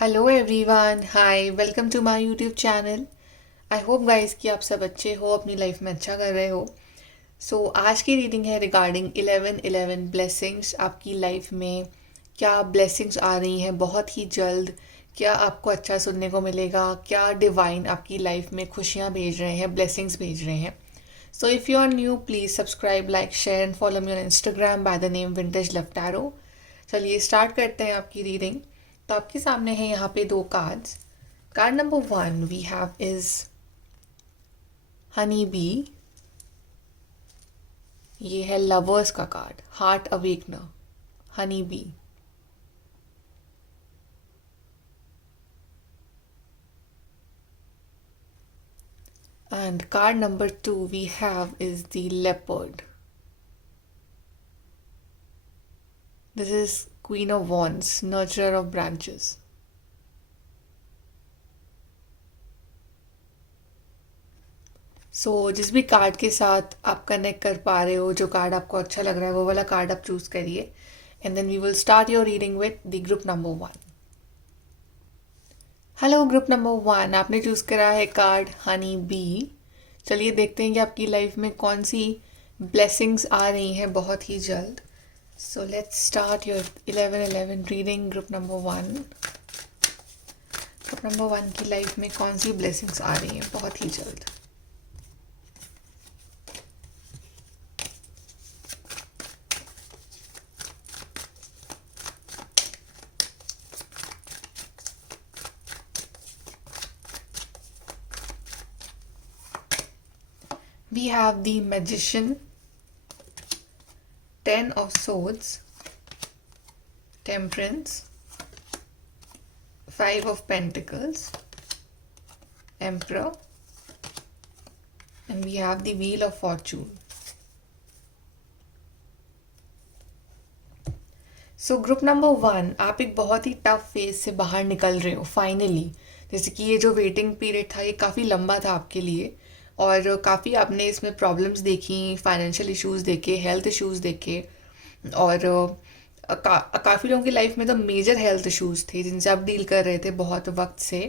Hello everyone, hi, welcome to my YouTube channel. I hope guys कि आप सब अच्छे हो, अपनी लाइफ में अच्छा कर रहे हो। आज की रीडिंग है रिगार्डिंग 11 ब्लेसिंग्स। आपकी लाइफ में क्या ब्लेसिंग्स आ रही हैं बहुत ही जल्द? क्या आपको अच्छा सुनने को मिलेगा? क्या डिवाइन आपकी लाइफ में खुशियाँ भेज रहे हैं, ब्लेसिंग्स भेज रहे हैं? If you are new, please subscribe, like, share and follow me on Instagram by the name vintage love tarot. चलिए स्टार्ट करते हैं आपकी रीडिंग। तो आपके सामने है यहाँ पे दो cards. Card number 1 we have is honey bee. ये है लवर्स का card, heart awakener, honey bee. And card number 2 we have is the leopard. This is queen of wands, nurturer of branches. जिस भी कार्ड के साथ आप connect कर पा रहे हो, जो कार्ड आपको अच्छा लग रहा है, वो वाला कार्ड आप चूज करिए। And then we will start your reading with the group number 1। Hello group number 1, आपने चूज करा है कार्ड हनी बी। चलिए देखते हैं कि आपकी लाइफ में कौन सी ब्लेसिंग्स आ रही हैं बहुत ही जल्द। Let's start your 11 reading. Group number 1, group number 1 की लाइफ में कौन सी ब्लेसिंग्स आ रही हैं बहुत ही जल्द? We have the Magician, 10 of Swords, Temperance, 5 of Pentacles, Emperor, and we have the Wheel of Fortune. Group number 1, आप एक बहुत ही टफ फेज से बाहर निकल रहे हो फाइनली। जैसे कि ये जो वेटिंग पीरियड था, ये काफ़ी लंबा था आपके लिए, और काफ़ी आपने इसमें प्रॉब्लम्स देखी, फाइनेंशियल इश्यूज देखे, हेल्थ इश्यूज देखे, और काफ़ी लोगों की लाइफ में तो मेजर हेल्थ इश्यूज थे जिनसे आप डील कर रहे थे बहुत वक्त से।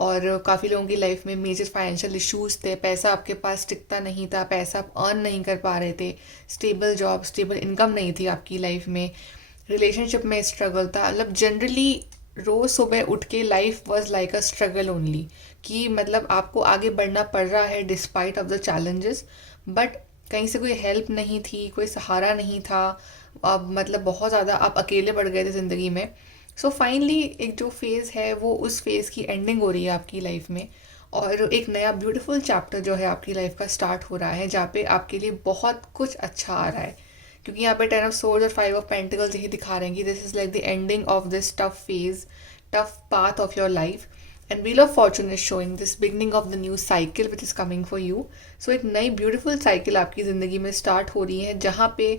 और काफ़ी लोगों की लाइफ में मेजर फाइनेंशियल इश्यूज थे, पैसा आपके पास टिकता नहीं था, पैसा आप अर्न नहीं कर पा रहे थे, स्टेबल जॉब, स्टेबल इनकम नहीं थी आपकी लाइफ में, रिलेशनशिप में स्ट्रगल था। मतलब जनरली रोज़ सुबह उठ के life was like a struggle only, कि मतलब आपको आगे बढ़ना पड़ रहा है despite of the challenges, but कहीं से कोई हेल्प नहीं थी, कोई सहारा नहीं था। अब मतलब बहुत ज़्यादा आप अकेले पड़ गए थे ज़िंदगी में। फाइनली एक जो फेज़ है वो उस फेज़ की एंडिंग हो रही है आपकी लाइफ में, और एक नया ब्यूटीफुल चैप्टर जो है आपकी लाइफ का स्टार्ट हो रहा है, जहाँ पे आपके लिए बहुत कुछ अच्छा आ रहा है। क्योंकि यहाँ पे 10 ऑफ सोर्ड्स और 5 ऑफ पेंटिकल्स यही दिखा रहे हैं कि this is like the ending of this tough phase, tough path of your life. And wheel of Fortune is showing this beginning of the new cycle which is coming for you. एक नई beautiful cycle आपकी ज़िंदगी में start हो रही है, जहाँ पे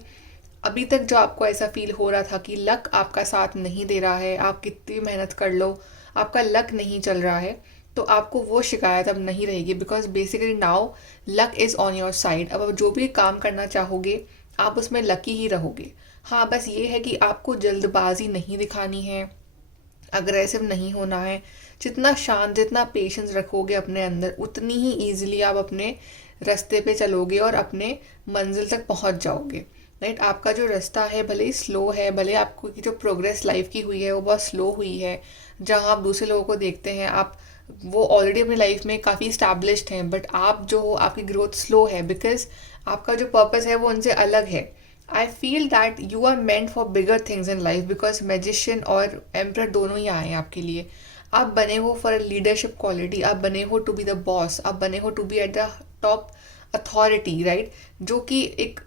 अभी तक जो आपको ऐसा फील हो रहा था कि लक आपका साथ नहीं दे रहा है, आप कितनी मेहनत कर लो आपका लक नहीं चल रहा है, तो आपको वो शिकायत अब नहीं रहेगी, because basically now luck is on your side. अब जो भी काम करना चाहोगे आप उसमें लकी ही रहोगे। हाँ, बस ये है कि आपको जल्दबाजी नहीं दिखानी है, अग्रेसिव नहीं होना है। जितना शांत, जितना पेशेंस रखोगे अपने अंदर, उतनी ही ईजिली आप अपने रास्ते पे चलोगे और अपने मंजिल तक पहुंच जाओगे। राइट, आपका जो रास्ता है भले ही स्लो है, भले आपको की जो प्रोग्रेस लाइफ की हुई है वो बहुत स्लो हुई है। जहाँ आप दूसरे लोगों को देखते हैं, आप वो ऑलरेडी अपनी लाइफ में काफ़ी इस्टेब्लिश्ड हैं, बट आप जो हो आपकी ग्रोथ स्लो है, बिकॉज आपका जो पर्पस है वो उनसे अलग है। I feel that you are meant for bigger things in life, because magician और एम्परर दोनों ही आए हैं आपके लिए। आप बने हो फॉर अ लीडरशिप क्वालिटी, आप बने हो टू बी द बॉस, आप बने हो to be at the top authority, right. जो कि एक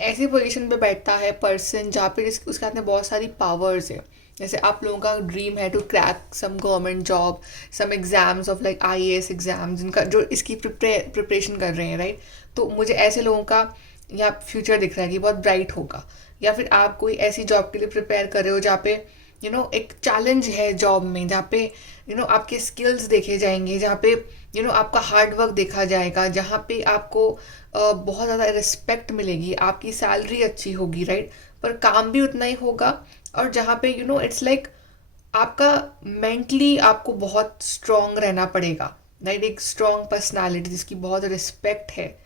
ऐसी पोजीशन पे बैठता है पर्सन जहाँ पे उसके हाथ में बहुत सारी पावर्स है। जैसे आप लोगों का ड्रीम है to crack some government job, some exams of like IAS exam, जिनका जो इसकी प्रिपरेशन कर रहे हैं, राइट। तो मुझे ऐसे लोगों का यहाँ फ्यूचर दिख रहा है कि बहुत ब्राइट होगा। या फिर आप कोई ऐसी जॉब के लिए प्रिपेयर कर रहे हो जहाँ पे एक चैलेंज है जॉब में, जहाँ पे आपके स्किल्स देखे जाएंगे, जहाँ पे आपका हार्ड वर्क देखा जाएगा, जहाँ पे आपको बहुत ज़्यादा रिस्पेक्ट मिलेगी, आपकी सैलरी अच्छी होगी, राइट। पर काम भी उतना ही होगा, और जहाँ पे इट्स लाइक आपका मेंटली आपको बहुत स्ट्रांग रहना पड़ेगा, राइट? एक स्ट्रांग पर्सनालिटी जिसकी बहुत रिस्पेक्ट है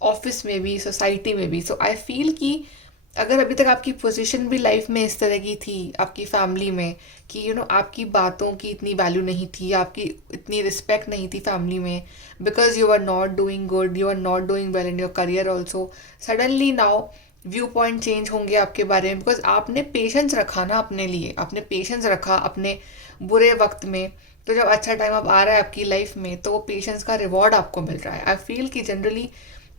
ऑफिस में भी, सोसाइटी में भी। सो आई फील कि अगर अभी तक आपकी पोजीशन भी लाइफ में इस तरह की थी आपकी फैमिली में कि आपकी बातों की इतनी वैल्यू नहीं थी, आपकी इतनी रिस्पेक्ट नहीं थी फैमिली में, because you are not doing good, you are not doing well in your career also, suddenly now viewpoint change होंगे आपके बारे में, बिकॉज आपने पेशेंस रखा ना अपने लिए, आपने पेशेंस रखा अपने बुरे वक्त में। तो जब अच्छा टाइम अब आ रहा है आपकी लाइफ में, तो वो पेशेंस का रिवॉर्ड आपको मिल रहा है। आई फील कि जनरली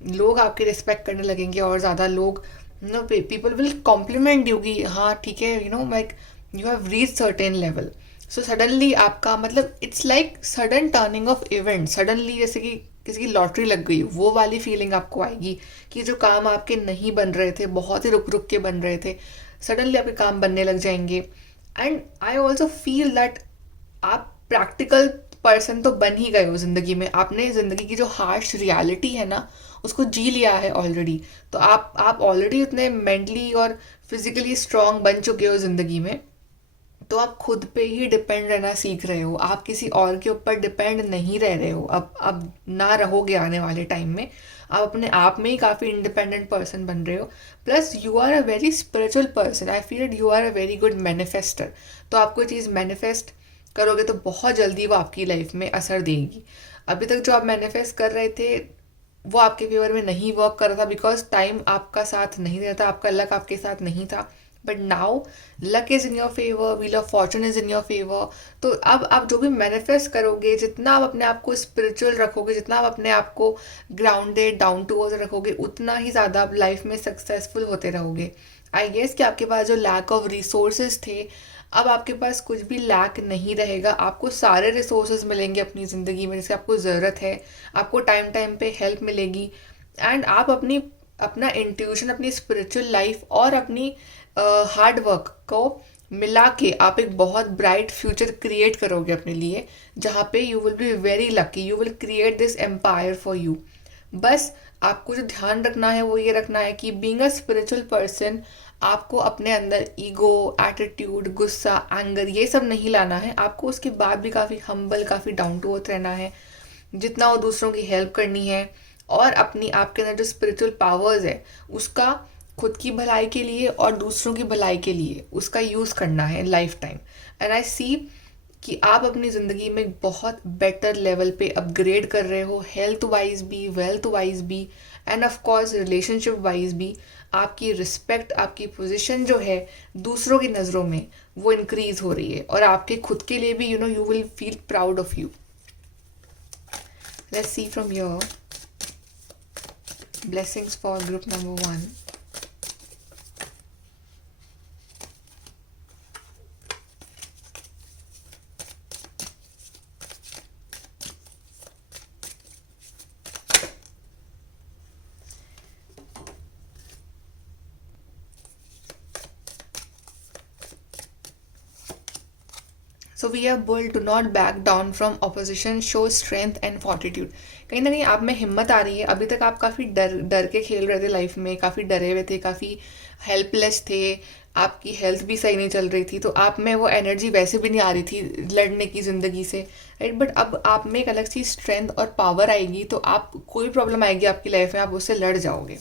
लोग आपकी रिस्पेक्ट करने लगेंगे, और ज़्यादा लोग पीपल विल कॉम्प्लीमेंट यू कि हाँ ठीक है, like you have reach certain level. So suddenly आपका मतलब it's like sudden turning of event, suddenly जैसे कि किसी की लॉटरी लग गई, वो वाली फीलिंग आपको आएगी कि जो काम आपके नहीं बन रहे थे, बहुत ही रुक रुक के बन रहे थे, सडनली आपके काम बनने लग जाएंगे। And I also feel that आप प्रैक्टिकल पर्सन तो बन ही गए हो ज़िंदगी में, आपने ज़िंदगी की जो हार्श रियलिटी है ना उसको जी लिया है ऑलरेडी। तो आप ऑलरेडी उतने मेंटली और फिजिकली स्ट्रांग बन चुके हो ज़िंदगी में, तो आप खुद पे ही डिपेंड रहना सीख रहे हो, आप किसी और के ऊपर डिपेंड नहीं रह रहे हो। अब ना रहोगे आने वाले टाइम में, आप अपने आप में ही काफ़ी इंडिपेंडेंट पर्सन बन रहे हो। Plus you are a very spiritual person, I feel you are a very good manifester. तो आप कोई चीज़ मैनिफेस्ट करोगे तो बहुत जल्दी वो आपकी लाइफ में असर देगी। अभी तक जो आप मैनिफेस्ट कर रहे थे वो आपके फेवर में नहीं वर्क कर रहा था, बिकॉज टाइम आपका साथ नहीं देता, आपका लक आपके साथ नहीं था। But now luck is in your favour, wheel of Fortune is in your favour. तो अब आप जो भी मैनिफेस्ट करोगे, जितना आप अपने आप को स्पिरिचुअल रखोगे, जितना आप अपने आप को ग्राउंडेड डाउन टू अर्थ रखोगे, उतना ही ज़्यादा आप लाइफ में सक्सेसफुल होते रहोगे। आई गेस कि आपके पास जो लैक ऑफ रिसोर्सेज थे, अब आपके पास कुछ भी लैक नहीं रहेगा, आपको सारे रिसोर्सेज मिलेंगे अपनी ज़िंदगी में जिसकी आपको ज़रूरत है, आपको टाइम टाइम पे हेल्प मिलेगी। एंड आप अपना इंट्यूशन, अपनी स्पिरिचुअल लाइफ और अपनी हार्ड वर्क को मिला के आप एक बहुत ब्राइट फ्यूचर क्रिएट करोगे अपने लिए, जहाँ पे you will be very lucky, you will create this empire for you. बस आपको जो ध्यान रखना है वो ये रखना है कि बीइंग अ स्पिरिचुअल पर्सन, आपको अपने अंदर ईगो, एटीट्यूड, गुस्सा, एंगर ये सब नहीं लाना है। आपको उसके बाद भी काफ़ी हम्बल, काफ़ी डाउन टू अर्थ रहना है, जितना वो दूसरों की हेल्प करनी है, और अपनी आपके अंदर जो स्पिरिचुअल पावर्स है उसका खुद की भलाई के लिए और दूसरों की भलाई के लिए उसका यूज़ करना है लाइफ टाइम। एंड आई सी कि आप अपनी ज़िंदगी में बहुत बेटर लेवल पे अपग्रेड कर रहे हो, हेल्थ वाइज भी, वेल्थ वाइज भी, end of course relationship wise भी। आपकी रिस्पेक्ट, आपकी पोजीशन जो है दूसरों की नज़रों में, वो इंक्रीज हो रही है, और आपके खुद के लिए भी you will feel proud of you. Let's see from your blessings for group number 1. So we are bold, do not back down from opposition, show strength and fortitude. कहीं ना कहीं आप में हिम्मत आ रही है। अभी तक आप काफ़ी डर डर के खेल रहे थे लाइफ में, काफ़ी डरे हुए थे, काफ़ी हेल्पलेस थे, आपकी हेल्थ भी सही नहीं चल रही थी, तो आप में वो एनर्जी वैसे भी नहीं आ रही थी लड़ने की ज़िंदगी से, राइट? बट अब आप में एक अलग सी स्ट्रेंथ और पावर आएगी, तो आप कोई प्रॉब्लम आएगी आपकी लाइफ में, आप उससे लड़ जाओगे।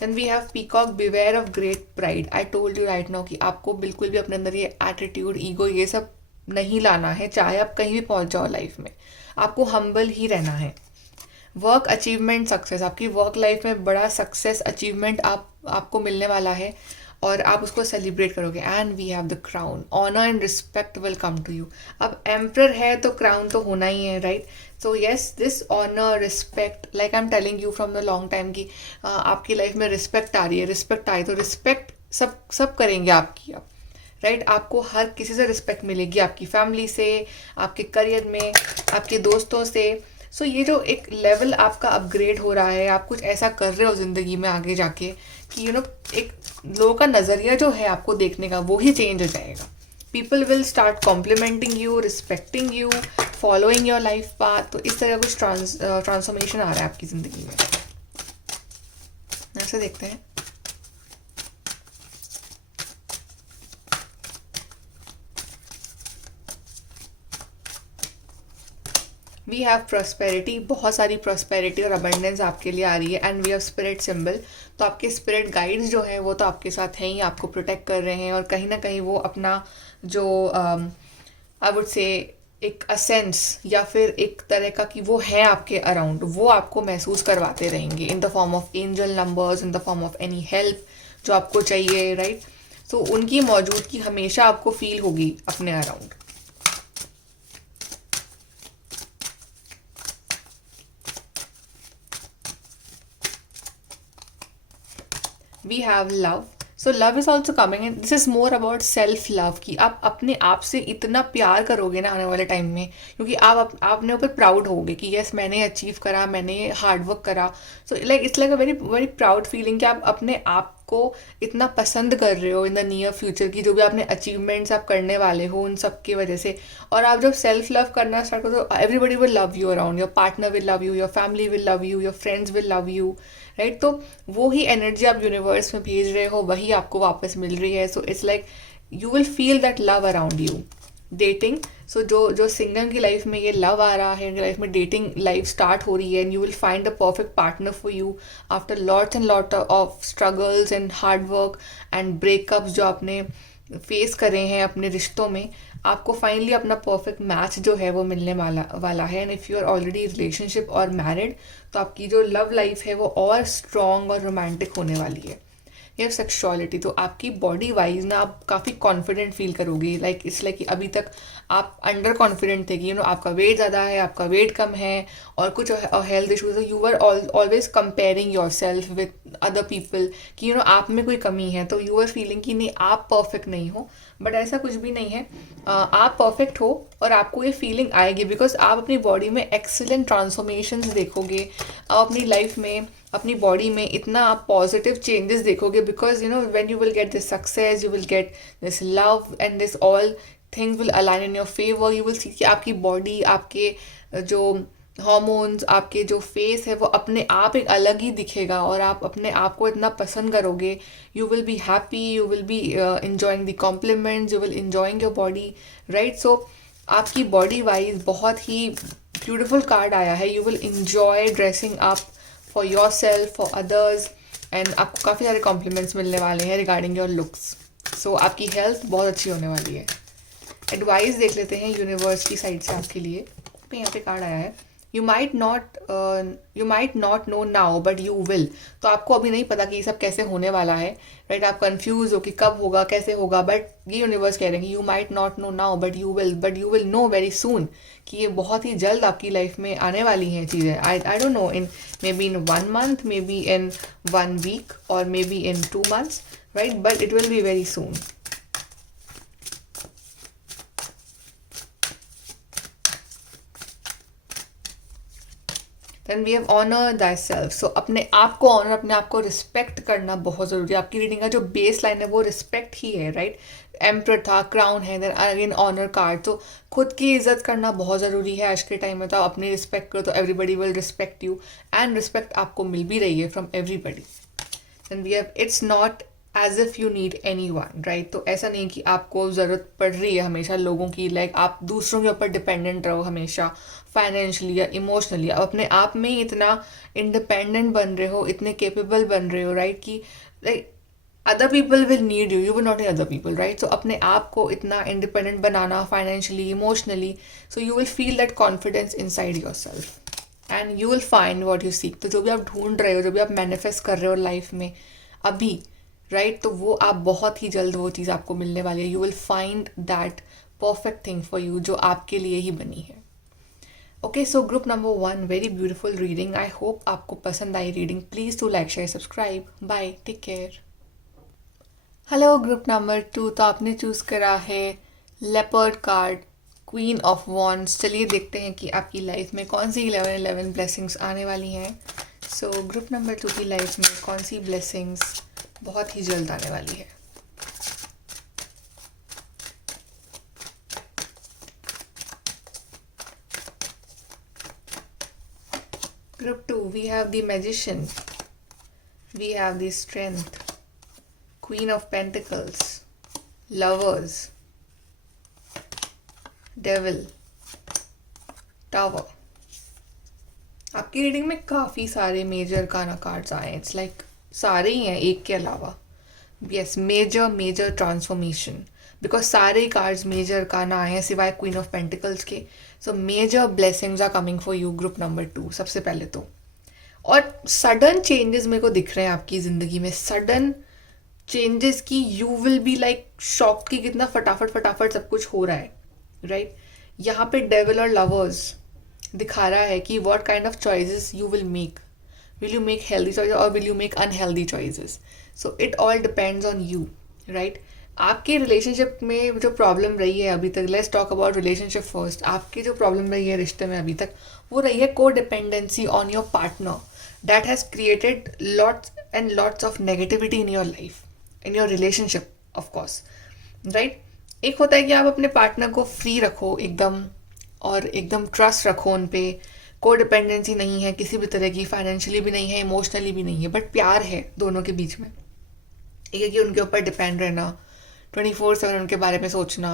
Then we have peacock, beware of great pride. I told you right now कि आपको बिल्कुल भी अपने अंदर ये एटीट्यूड, ईगो, ये सब नहीं लाना है। चाहे आप कहीं भी पहुंच जाओ लाइफ में, आपको हम्बल ही रहना है। वर्क, अचीवमेंट, सक्सेस, आपकी वर्क लाइफ में बड़ा सक्सेस, अचीवमेंट आपको मिलने वाला है, और आप उसको सेलिब्रेट करोगे। And we have the crown, honour and respect will come to you. अब एम्परर है तो क्राउन तो होना ही है, right? So yes, this honour, respect, like I am telling you from the long time कि आपकी लाइफ में रिस्पेक्ट आ रही है, रिस्पेक्ट आई तो रिस्पेक्ट सब करेंगे आपकी अब, राइट? आपको हर किसी से रिस्पेक्ट मिलेगी, आपकी फैमिली से, आपके करियर में, आपके दोस्तों से। सो ये जो एक लेवल आपका अपग्रेड हो रहा है, आप कुछ ऐसा कर रहे हो ज़िंदगी में आगे जाके कि एक लोगों का नज़रिया जो है आपको देखने का, वो ही चेंज हो जाएगा। People will start complimenting you, respecting you, following your life path. तो इस तरह कुछ ट्रांसफॉर्मेशन आ रहा है आपकी ज़िंदगी में। ऐसे देखते हैं। वी हैव प्रॉस्पेरिटी, बहुत सारी प्रॉस्पेरिटी और अबंडेंस आपके लिए आ रही है। And we have spirit symbol, तो आपके स्पिरिट गाइड्स जो हैं वो तो आपके साथ हैं ही, आपको प्रोटेक्ट कर रहे हैं, और कहीं ना कहीं वो अपना जो आई वुड से एक असेंस या फिर एक तरह का कि वो है आपके अराउंड, वो आपको महसूस करवाते रहेंगे in the form of angel numbers, in the form of any help जो आपको चाहिए, राइट। सो उनकी मौजूदगी हमेशा आपको फील होगी अपने around. We have love, so love is also coming in, this is more about self love, कि आप अपने आप से इतना प्यार करोगे ना आने वाले टाइम में, क्योंकि आप अपने ऊपर प्राउड होगे कि यस मैंने अचीव करा, मैंने हार्ड वर्क करा। So like it's like a very very proud feeling कि आप अपने आप को इतना पसंद कर रहे हो इन द नियर फ्यूचर, की जो भी आपने अचीवमेंट्स आप करने वाले हो उन सब की वजह से। और आप जब सेल्फ लव करना स्टार्ट करो तो everybody will love you around, your partner will love you, your family will love you, your friends will love you, right. तो वो ही एनर्जी आप यूनिवर्स में भेज रहे हो वही आपको वापस मिल रही है। So it's like you will feel that love around you. Dating, so जो सिंगल की लाइफ में ये लव आ रहा है, उनकी लाइफ में डेटिंग लाइफ स्टार्ट हो रही है, and you will find the perfect partner for you after lots and lot of struggles and hard work and breakups जो आपने फेस करे हैं अपने रिश्तों में। आपको फाइनली अपना परफेक्ट मैच जो है वो मिलने वाला है। And if you are already relationship और मैरिड, तो आपकी जो लव लाइफ है वो और स्ट्रॉन्ग और रोमांटिक होने वाली है। या सेक्सुअलिटी, तो आपकी बॉडी वाइज ना आप काफ़ी कॉन्फिडेंट फील करोगे। लाइक इट्स लाइक कि अभी तक आप अंडर कॉन्फिडेंट थे कि आपका वेट ज़्यादा है, आपका वेट कम है, और कुछ हेल्थ इशूज है, you are always comparing yourself with other people कि आप में कोई कमी है, तो यू आर फीलिंग कि नहीं आप परफेक्ट नहीं हो। बट ऐसा कुछ भी नहीं है, आप परफेक्ट हो, और आपको ये फीलिंग आएगी बिकॉज आप अपनी बॉडी में एक्सीलेंट ट्रांसफॉर्मेशंस देखोगे। आप अपनी लाइफ में अपनी बॉडी में इतना आप पॉजिटिव चेंजेस देखोगे, because when you will get this success, you will get this love, and this all things will align in your favour. You will see कि आपकी बॉडी, आपके जो हॉर्मोन्स, आपके जो फेस है वो अपने आप एक अलग ही दिखेगा, और आप अपने आप को इतना पसंद करोगे। You will be happy, you will be enjoying the compliments, you will enjoying your body, right. So आपकी बॉडी वाइज बहुत ही ब्यूटिफुल कार्ड आया है। You will enjoy dressing up for yourself, for others, and आपको काफ़ी सारे compliments मिलने वाले हैं रिगार्डिंग योर लुक्स। सो आपकी हेल्थ बहुत अच्छी होने वाली है। एडवाइस देख लेते हैं यूनिवर्स की साइड से आपके लिए। तो यहाँ पे कार्ड आया है, you might not know now but you will. तो आपको अभी नहीं पता कि ये सब कैसे होने वाला है, राइट। आप कंफ्यूज हो कि कब होगा, कैसे होगा, बट ये यूनिवर्स कह रहे हैं कि you might not know now but you will know very soon, कि ये बहुत ही जल्द आपकी लाइफ में आने वाली हैं चीज़ें। I don't know, in maybe in 1 month, maybe in 1 week, और maybe in 2 months, right, but it will be very soon. Then we have honour thyself, so अपने आप को honour, अपने आप को respect करना बहुत ज़रूरी है। आपकी रीडिंग का जो बेस लाइन है वो रिस्पेक्ट ही है, राइट। एम्परर था, क्राउन है, देन अगेन ऑनर कार्ड। तो खुद की इज्जत करना बहुत ज़रूरी है आज के टाइम में। तो आप अपनी रिस्पेक्ट करो तो everybody will respect you, and respect आपको मिल भी रही है from everybody. Then we have it's not as if you need anyone, right. तो ऐसा नहीं कि आपको ज़रूरत पड़ रही है हमेशा लोगों की, लाइक आप दूसरों के ऊपर डिपेंडेंट रहो हमेशा, फाइनेंशियली या इमोशनली। आप अपने आप में ही इतना इंडिपेंडेंट बन रहे हो, इतने केपेबल बन रहे हो, राइट, कि like other people will need you, you will not need other people, right. So अपने आप को इतना इंडिपेंडेंट बनाना financially, emotionally, so you will feel that confidence inside yourself, and you will find what you seek. तो जो भी आप ढूंढ रहे हो, जो भी आप मैनिफेस्ट कर रहे हो लाइफ में अभी, राइट, तो वो आप बहुत ही जल्द वो चीज़ आपको मिलने वाली है। You will find that perfect thing for you जो आपके लिए ही बनी है। Okay, so group number 1, very beautiful reading. I hope आपको पसंद आई reading. Please to like, share, subscribe. Bye, take care. Hello group number 2, तो आपने चूज़ करा है leopard card, queen of wands. चलिए देखते हैं कि आपकी लाइफ में कौन सी 11 ब्लेसिंग्स आने वाली हैं। सो ग्रुप नंबर 2 की लाइफ में कौन सी ब्लेसिंग्स बहुत ही जल्द आने वाली है। Group 2, we have the Magician, we have the Strength, Queen of Pentacles, Lovers, Devil, Tower, आपकी रीडिंग में काफ़ी सारे मेजर काना कार्ड्स आए हैं, इट्स लाइक सारे ही हैं एक के अलावा। Yes, major major transformation, because सारे ही कार्ड्स मेजर काना आए हैं सिवाय क्वीन ऑफ पेंटिकल्स के। So major blessings are coming for you, group number 2 सबसे पहले तो। और सडन चेंजेस मेरे को दिख रहे हैं आपकी ज़िंदगी में, सडन चेंजेस की you will be like shocked कि कितना फटाफट फटाफट सब कुछ हो रहा है, राइट। यहाँ पे डेविल और लवर्स दिखा रहा है कि what kind of choices you will you make healthy choices और will you make unhealthy choices. So it all depends on you, right. आपके रिलेशनशिप में जो प्रॉब्लम रही है अभी तक, let's talk about relationship first. आपकी जो प्रॉब्लम रही है रिश्ते में अभी तक, वो रही है को dependency on your partner, that has created lots and lots of negativity in your life, in your relationship of course, right. एक होता है कि आप अपने पार्टनर को फ्री रखो एकदम, और एकदम ट्रस्ट रखो उन पे, को डिपेंडेंसी नहीं है किसी भी तरह की, फाइनेंशियली भी नहीं है, इमोशनली भी नहीं है, बट प्यार है दोनों के बीच में। एक है कि उनके ऊपर डिपेंड रहना, 24/7 उनके बारे में सोचना,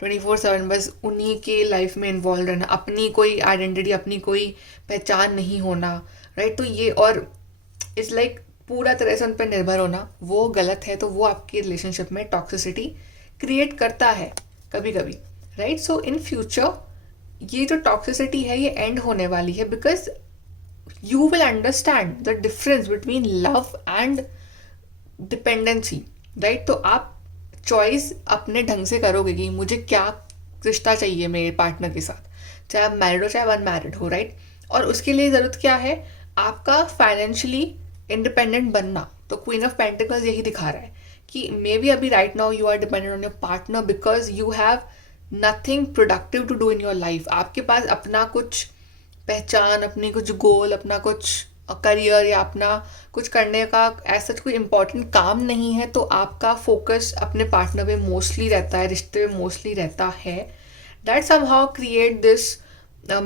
24/7 बस उन्हीं के लाइफ में इन्वॉल्व रहना, अपनी कोई आइडेंटिटी, अपनी कोई पहचान नहीं होना, राइट। तो ये और इट्स लाइक पूरा तरह से उन पर निर्भर होना, वो गलत है। तो वो आपकी रिलेशनशिप में टॉक्सिसिटी क्रिएट करता है कभी कभी, राइट। सो इन फ्यूचर ये जो टॉक्सिसिटी है ये एंड होने वाली है, because you will understand the difference between love and dependency, right. तो आप चॉइस अपने ढंग से करोगे कि मुझे क्या रिश्ता चाहिए मेरे पार्टनर के साथ, चाहे आप मैरिड हो चाहे अनमैरिड हो, राइट। और उसके लिए ज़रूरत क्या है, आपका फाइनेंशियली इंडिपेंडेंट बनना। तो क्वीन ऑफ पेंटिकल्स यही दिखा रहा है कि मे बी अभी right now you are dependent on your partner because you have nothing productive to do in your life. आपके पास अपना कुछ पहचान, अपनी कुछ गोल, अपना कुछ करियर या अपना कुछ करने का ऐसा कोई इम्पोर्टेंट काम नहीं है। तो आपका फोकस अपने पार्टनर पे मोस्टली रहता है, रिश्ते में मोस्टली रहता है। That somehow create this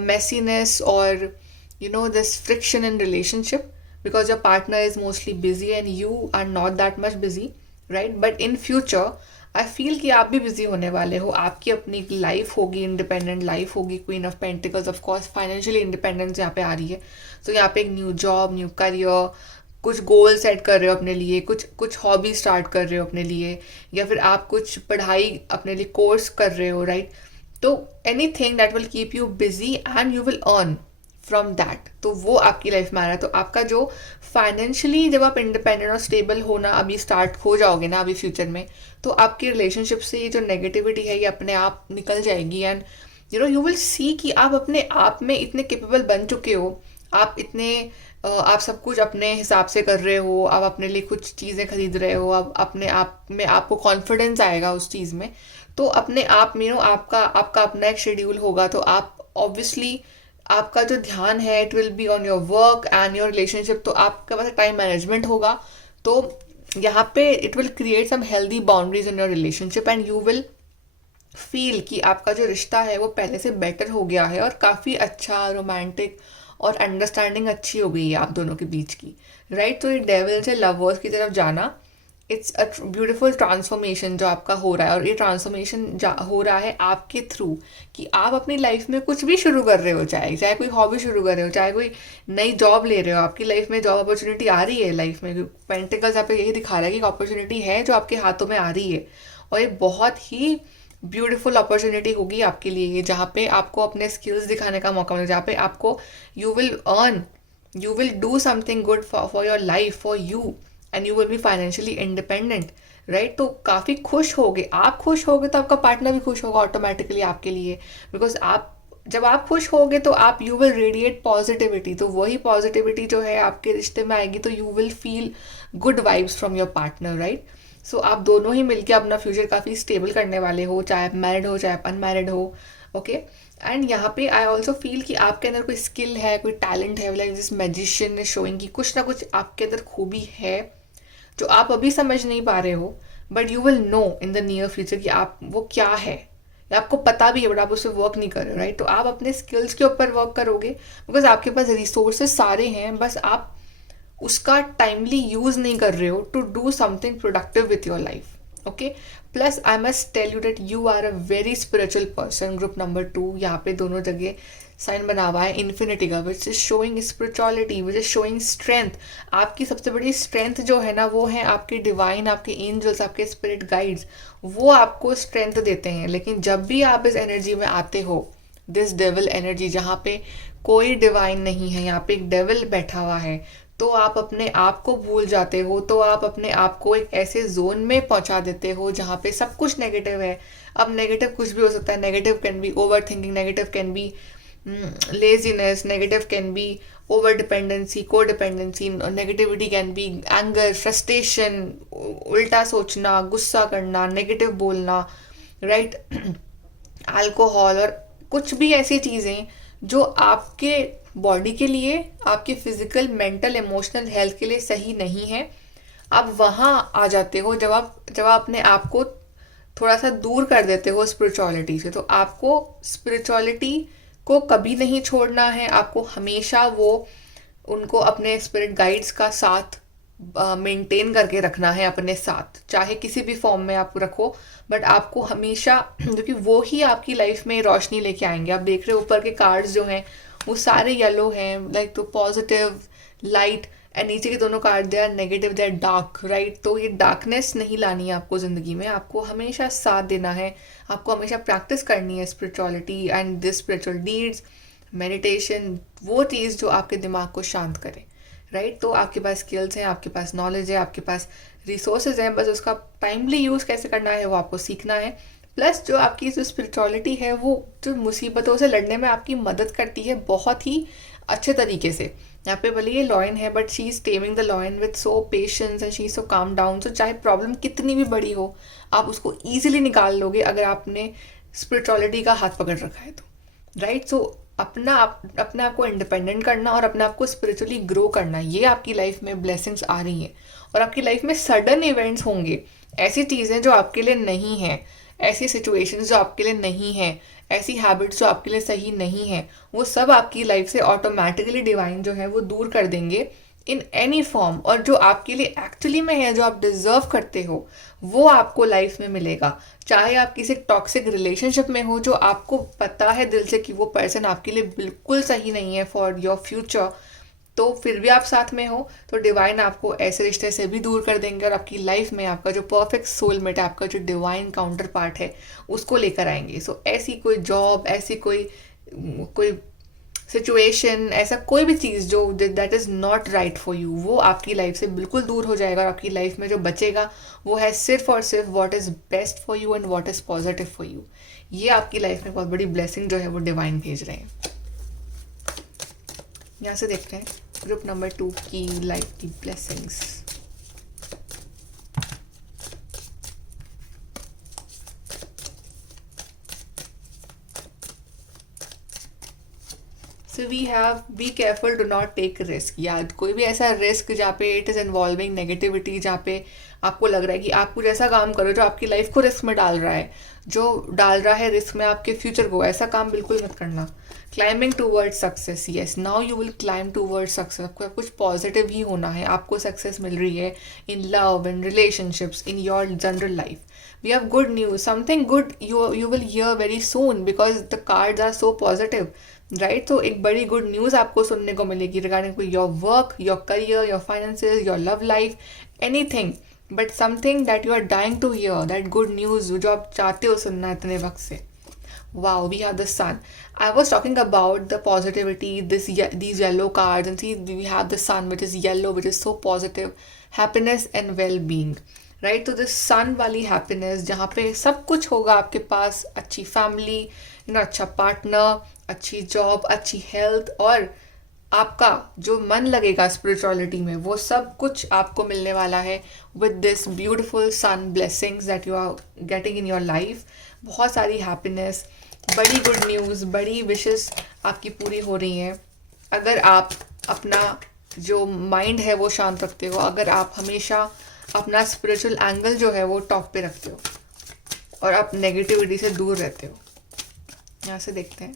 messiness or this friction in relationship because your partner is mostly busy and you are not that much busy, right? But in future I feel कि आप भी busy होने वाले हो, आपकी अपनी लाइफ होगी, independent life होगी। Queen of pentacles of course financially independence यहाँ पे आ रही है। तो यहाँ पे एक न्यू जॉब, न्यू करियर, कुछ गोल सेट कर रहे हो अपने लिए, कुछ हॉबी स्टार्ट कर रहे हो अपने लिए, या फिर आप कुछ पढ़ाई अपने लिए कोर्स कर रहे हो, राइट। तो any thing that will keep you busy and you will earn from that, तो वो आपकी लाइफ में आ रहा है। तो आपका जो फाइनेंशियली जब आप इंडिपेंडेंट और स्टेबल होना अभी स्टार्ट हो जाओगे ना अभी फ्यूचर में, तो आपकी रिलेशनशिप से ये जो नेगेटिविटी है ये अपने आप निकल जाएगी। एंड यू विल सी कि आप अपने आप में इतने केपेबल बन चुके हो, आप इतने आप सब कुछ अपने हिसाब से कर रहे हो, आप अपने लिए कुछ चीज़ें खरीद रहे हो, आप अपने आप में आपको कॉन्फिडेंस आएगा उस चीज़ में। तो अपने आप में आपका अपना एक शेड्यूल होगा। तो आप ऑब्वियसली आपका जो ध्यान है it will be on your work and your relationship. तो आपके पास टाइम मैनेजमेंट होगा। तो यहाँ पे it will create some healthy boundaries in your relationship and you will feel कि आपका जो रिश्ता है वो पहले से बेटर हो गया है और काफ़ी अच्छा रोमांटिक और अंडरस्टैंडिंग अच्छी हो गई है आप दोनों के बीच की, राइट। तो ये डेविल से लवर्स की तरफ जाना, इट्स अ ब्यूटिफुल ट्रांसफॉर्मेशन जो आपका हो रहा है। और ये ट्रांसफॉर्मेशन हो रहा है आपके थ्रू कि आप अपनी लाइफ में कुछ भी शुरू कर रहे हो, चाहे कोई हॉबी शुरू कर रहे हो, चाहे कोई नई जॉब ले रहे हो, आपकी लाइफ में जॉब अपॉर्चुनिटी आ रही है लाइफ में। पेंटिकल्स यहाँ पे यही दिखा रहा है कि अपॉर्चुनिटी है जो आपके हाथों में आ रही है, और ये बहुत ही ब्यूटीफुल अपॉर्चुनिटी होगी आपके लिए ये, जहाँ पे आपको अपने स्किल्स दिखाने का मौका मिलेगा, जहाँ पे आपको you will do something good for your life, for you, and you will be financially independent, right. तो काफ़ी खुश होगे, आप खुश होगे तो आपका पार्टनर भी खुश होगा ऑटोमेटिकली आपके लिए, बिकॉज जब आप खुश होगे तो आप यू विल रेडिएट पॉजिटिविटी। तो वही पॉजिटिविटी जो है आपके रिश्ते में आएगी, तो you will feel good vibes from your partner, right. So आप दोनों ही मिलके अपना फ्यूचर काफ़ी स्टेबल करने वाले हो, चाहे आप मैरिड हो चाहे आप अनमैरिड हो, ओके। एंड यहाँ पे आई ऑल्सो फील कि आपके अंदर कोई स्किल है, कोई टैलेंट है, लाइक जिस मैजिशियन इज शोइंग कि कुछ ना कुछ आपके अंदर खूबी है जो आप अभी समझ नहीं पा रहे हो, but you will know in the near future कि आप वो क्या है, या आपको पता भी है बट आप उस पर वर्क नहीं कर रहे, राइट। तो आप अपने स्किल्स के ऊपर वर्क करोगे बिकॉज आपके पास रिसोर्सेज सारे हैं, बस आप उसका टाइमली यूज़ नहीं कर रहे हो to do something productive with your life, okay. Plus I must tell you that you are a very spiritual person. Group number 2 यहाँ पे दोनों जगह साइन बना हुआ है इन्फिनिटी का, which is showing spirituality, which is showing strength. आपकी सबसे बड़ी स्ट्रेंथ जो है ना, वो है आपके डिवाइन, आपके एंजल्स, आपके स्पिरिट गाइड्स। वो आपको स्ट्रेंथ देते हैं। लेकिन जब भी आप इस एनर्जी में आते हो, दिस डेविल एनर्जी, जहाँ पे कोई डिवाइन नहीं है, यहाँ पे एक डेविल बैठा हुआ है, तो आप अपने आप को भूल जाते हो। तो आप अपने आप को एक ऐसे जोन में पहुंचा देते हो जहाँ पे सब कुछ नेगेटिव है। अब नेगेटिव कुछ भी हो सकता है। Negative can be overthinking, negative can be laziness, negative can be over dependency, codependency, negativity can be anger, frustration, उल्टा सोचना, गुस्सा करना, नेगेटिव बोलना, राइट, अल्कोहल, और कुछ भी ऐसी चीज़ें जो आपके बॉडी के लिए, आपके फिजिकल, मेंटल, इमोशनल हेल्थ के लिए सही नहीं है। आप वहाँ आ जाते हो जब आप अपने आप को थोड़ा सा दूर कर देते हो स्पिरिचुअलिटी से। तो आपको स्पिरिचुअलिटी को कभी नहीं छोड़ना है। आपको हमेशा वो उनको, अपने स्पिरिट गाइड्स का साथ मेंटेन करके रखना है अपने साथ, चाहे किसी भी फॉर्म में आप रखो, बट आपको हमेशा, क्योंकि वो ही आपकी लाइफ में रोशनी लेके आएंगे। आप देख रहे हो ऊपर के कार्ड्स जो हैं वो सारे येलो हैं, लाइक तो पॉजिटिव, लाइट, एंड नीचे के दोनों card they are negative, they are dark, right. तो ये डार्कनेस नहीं लानी है आपको ज़िंदगी में। आपको हमेशा साथ देना है, आपको हमेशा प्रैक्टिस करनी है spirituality and this spiritual deeds, meditation, वो चीज़ जो आपके दिमाग को शांत करे, राइट। तो आपके पास स्किल्स हैं, आपके पास नॉलेज है, आपके पास रिसोर्सेज हैं, बस उसका टाइमली यूज़ कैसे करना है वो आपको सीखना है। प्लस जो आपकी जो स्पिरिचुअलिटी है वो जो मुसीबतों से लड़ने में आपकी मदद करती है बहुत ही अच्छे तरीके से। यहाँ पे भले ये लॉयन है, but she is taming the lion with so patience and she is so calm down. सो चाहे प्रॉब्लम कितनी भी बड़ी हो, आप उसको ईजिली निकाल लोगे अगर आपने स्पिरिचुअलिटी का हाथ पकड़ रखा है तो, राइट। सो अपने आप को इंडिपेंडेंट करना और अपने आप को स्पिरिचुअली ग्रो करना, ये आपकी लाइफ में ब्लेसिंग्स आ रही हैं। और आपकी लाइफ में सडन इवेंट्स होंगे, ऐसी चीज़ें जो आपके लिए नहीं हैं, ऐसी सिचुएशंस जो आपके लिए नहीं हैं, ऐसी हैबिट्स जो आपके लिए सही नहीं है, वो सब आपकी लाइफ से ऑटोमेटिकली डिवाइन जो है वो दूर कर देंगे इन एनी फॉर्म। और जो आपके लिए एक्चुअली में है, जो आप डिजर्व करते हो, वो आपको लाइफ में मिलेगा। चाहे आप किसी टॉक्सिक रिलेशनशिप में हो, जो आपको पता है दिल से कि वो पर्सन आपके लिए बिल्कुल सही नहीं है फॉर योर फ्यूचर, तो फिर भी आप साथ में हो, तो डिवाइन आपको ऐसे रिश्ते से भी दूर कर देंगे और आपकी लाइफ में आपका जो परफेक्ट सोलमेट है, आपका जो डिवाइन काउंटर पार्ट है, उसको लेकर आएंगे। सो ऐसी कोई जॉब, ऐसी कोई सिचुएशन, ऐसा कोई भी चीज़ जो that is not right for you, वो आपकी लाइफ से बिल्कुल दूर हो जाएगा। और आपकी लाइफ में जो बचेगा वो है सिर्फ और सिर्फ what is best for you and what is positive for you. ये आपकी लाइफ में बहुत बड़ी ब्लेसिंग जो है वो डिवाइन भेज रहे हैं। यहाँ से देखते हैं ग्रुप नंबर 2 की लाइफ की blessings. So we have be careful, do not take risk. या कोई भी ऐसा रिस्क जहाँ पे इट इज़ इन्वॉल्विंग नेगेटिविटी, जहाँ पे आपको लग रहा है कि आप कुछ ऐसा काम करो जो आपकी लाइफ को रिस्क में डाल रहा है, जो डाल रहा है रिस्क में आपके फ्यूचर को, ऐसा काम बिल्कुल मत करना। Climbing toward success, yes, now you will climb toward success. आपको कुछ पॉजिटिव ही होना है, आपको सक्सेस मिल रही है in love, in relationships, in your general life. We have good news, something good you will hear very soon because the cards are so positive, right. तो एक बड़ी गुड न्यूज़ आपको सुनने को मिलेगी regarding your work, your career, your finances, your love life, anything, but something that you are dying to hear, that good news जो आप चाहते हो सुनना इतने वक्त से। Wow, we have the sun. I was talking about the positivity, these yellow cards, and see we have the sun, which is yellow, which is so positive, happiness and well-being, right? तो this sun वाली happiness जहाँ पे सब कुछ होगा आपके पास, अच्छी family, अच्छा पार्टनर, अच्छी जॉब, अच्छी हेल्थ, और आपका जो मन लगेगा स्पिरिचुअलिटी में, वो सब कुछ आपको मिलने वाला है with this beautiful sun blessings that you are getting in your life. बहुत सारी हैप्पीनेस, बड़ी गुड न्यूज़, बड़ी विशेस आपकी पूरी हो रही हैं अगर आप अपना जो माइंड है वो शांत रखते हो, अगर आप हमेशा अपना स्पिरिचुअल एंगल जो है वो टॉप पे रखते हो और आप नेगेटिविटी से दूर रहते हो। यहाँ से देखते हैं।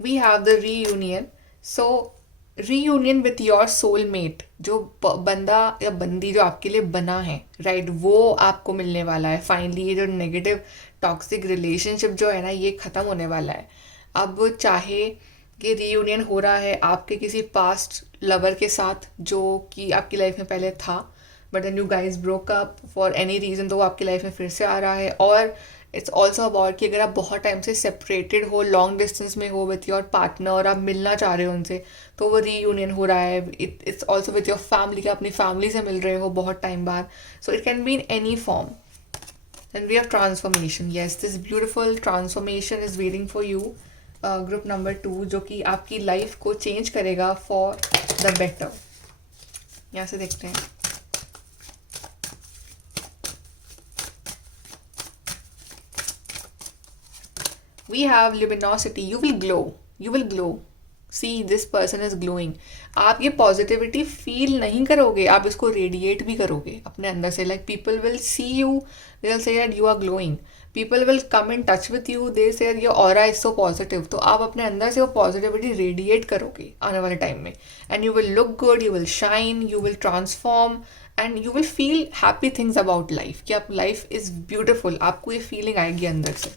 We have the reunion. So reunion with your soulmate, जो बंदा या बंदी जो आपके लिए बना है, राइट, वो आपको मिलने वाला है फाइनली. ये जो नेगेटिव टॉक्सिक रिलेशनशिप जो है ना, ये ख़त्म होने वाला है. अब चाहे कि रीयूनियन हो रहा है आपके किसी पास्ट लवर के साथ जो कि आपकी लाइफ में पहले था, but then you guys broke up for any reason, तो वो आपकी लाइफ में फिर से आ रहा है. और इट्स ऑल्सो अबाउट कि अगर आप बहुत टाइम से सेपरेटेड हो, लॉन्ग डिस्टेंस में हो विथ योर पार्टनर और आप मिलना चाह रहे हो उनसे, तो वो रीयूनियन हो रहा है. It's also with your family, कि अपनी फैमिली से मिल रहे हो बहुत टाइम बाद. So it can be in any form. Then we have transformation. Yes, this beautiful transformation is waiting for you. Group number 2, जो कि आपकी लाइफ को चेंज करेगा फॉर द बेटर. यहाँ से देखते हैं. We have luminosity. You will glow. You will glow. See, this person is glowing. आप ये पॉजिटिविटी फील नहीं करोगे, आप इसको रेडिएट भी करोगे अपने अंदर से. Like people will see you, they will say that you are glowing. People will come in touch with you, they say your aura is so positive. तो आप अपने अंदर से वो पॉजिटिविटी रेडिएट करोगे आने वाले टाइम में. And you will look good, you will shine, you will transform, and you will feel happy things about life, कि आप लाइफ इज़ ब्यूटिफुल. आपको ये फीलिंग आएगी अंदर से.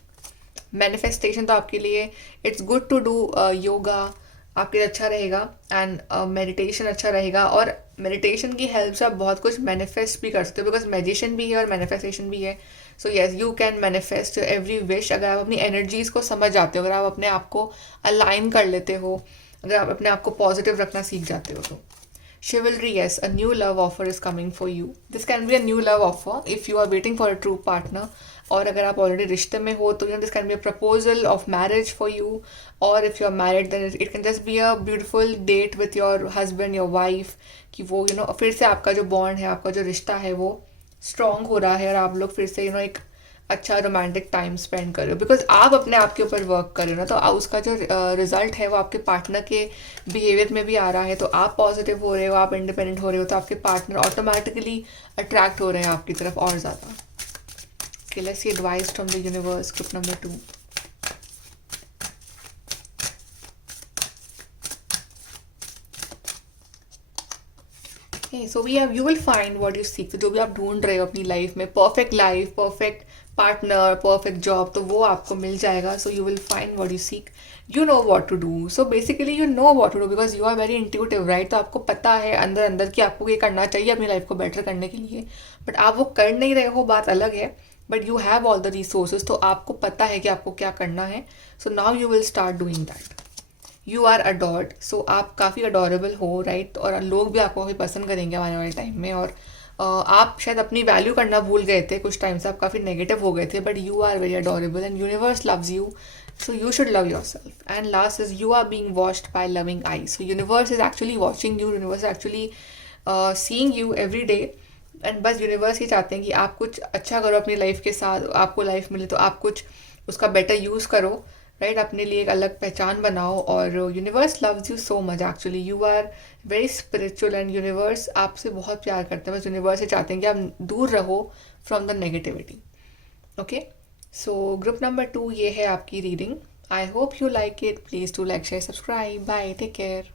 मैनिफेस्टेशन तो आपके लिए it's good to do yoga, आपके लिए अच्छा रहेगा. एंड मेडिटेशन अच्छा रहेगा. और मेडिटेशन की हेल्प से आप बहुत कुछ मैनिफेस्ट भी कर सकते हो, बिकॉज मैजिशियन भी है और मैनिफेस्टेशन भी है. So yes, you can manifest every wish, अगर आप अपनी एनर्जीज़ को समझ जाते हो, अगर आप अपने आप को अलाइन कर लेते हो, अगर आप अपने आप को पॉजिटिव रखना सीख जाते हो. तो chivalry, yes, a new love offer is coming for you. This can be a new love offer if you are waiting for a true partner. और अगर आप ऑलरेडी रिश्ते में हो तो this can be a proposal of marriage for you. और if you are married then it can just be a beautiful date with your husband, your wife, कि वो फिर से आपका जो बॉन्ड है, आपका जो रिश्ता है वो स्ट्रॉन्ग हो रहा है और आप लोग फिर से एक अच्छा रोमांटिक टाइम स्पेंड कर रहे हो, बिकॉज आप अपने आप के ऊपर वर्क कर रहे हो ना. तो उसका जो रिजल्ट है वो आपके पार्टनर के बिहेवियर में भी आ रहा है. तो आप पॉजिटिव हो रहे हो, आप इंडिपेंडेंट हो रहे हो, तो आपके पार्टनर ऑटोमेटिकली अट्रैक्ट हो रहे हैं आपकी तरफ और ज़्यादा. Okay, let's see advice from the universe, group number 2. Okay, so we have, you will find what you seek. तो जो भी आप ढूंढ रहे हो अपनी लाइफ में, perfect life, perfect partner, perfect job, तो वो आपको मिल जाएगा. So you will find what you seek. You know what to do. So basically you know what to do because you are very intuitive, right. तो आपको पता है अंदर अंदर कि आपको ये करना चाहिए अपनी लाइफ को बेटर करने के लिए, बट आप वो कर नहीं रहे हो, बात अलग है. But you have all the resources, तो आपको पता है कि आपको क्या करना है. So now you will start doing that. You are adored, so आप काफ़ी अडोरेबल हो, राइट. और लोग भी आपको काफ़ी पसंद करेंगे आने वाले टाइम में. और आप शायद अपनी वैल्यू करना भूल गए थे कुछ टाइम से, आप काफ़ी नेगेटिव हो गए थे, but you are very adorable and universe loves you. So you should love yourself. And last is you are being watched by loving eyes. So universe is actually watching you, universe actually seeing you every day. And बस universe ये चाहते हैं कि आप कुछ अच्छा करो अपनी लाइफ के साथ. आपको लाइफ मिले तो आप कुछ उसका बेटर यूज़ करो, राइट. अपने लिए एक अलग पहचान बनाओ. और universe loves you so much actually. You are very spiritual and universe आपसे बहुत प्यार करते हैं. बस यूनिवर्स ये चाहते हैं कि आप दूर रहो from the negativity. Okay, so group number 2 ये है आपकी reading. I hope you like it. Please to like, share, subscribe. Bye, take care.